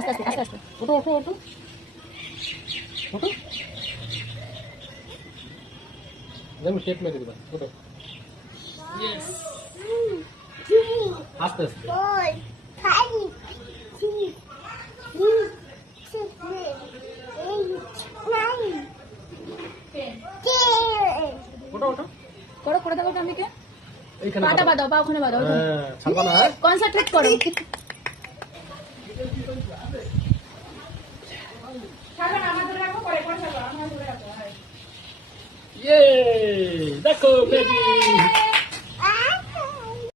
আস্তে আস্তে আস্তে আস্তে ওঠো ওঠো ওঠো ওঠো যেমন শেপ মেরে দিবা ওঠো আস্তে আস্তে ওঠো ওঠো করো করে দাও টমিকে এইখানে পাটা বাঁধাও পা ওখানে বাঁধাও হ্যাঁ ছাড়বা না হ্যাঁ কনসেন্ট্রেট করো ইয়ে দেখো বেবি